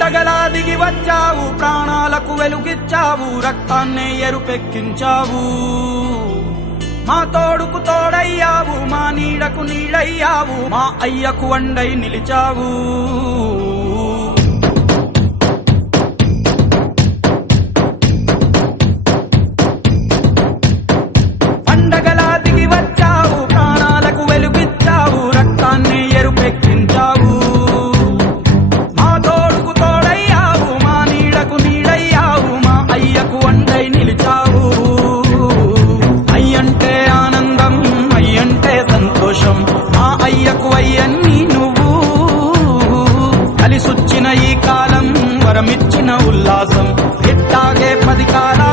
పండగలా దిగి వచ్చావు, ప్రాణాలకు వెలుగిచ్చావు, రక్తాన్నే ఎరుపెక్కించావు. మా తోడుకు తోడయ్యావు, మా నీడకు నీడయ్యావు, మా అయ్యకు వండై నిలిచావు. పండగలా దిగి వచ్చావు, ప్రాణాలకు వెలుగిచ్చావు, రక్తాన్ని ఎరుపెక్కించావు. మా తోడుకు తోడయ్యావు, మా నీడకు నీడయ్యావు, మా అయ్యకు వండై నిలిచావు. అయ్యంటే ఆనందం, అయ్యంటే సంతోషం, మా అయ్యకు అయ్యన్ని నువ్వు. కలిసొచ్చిన ఈ కాలం వరమిచ్చిన ఉల్లాసం, ఇట్టాగే 10 కాలాలు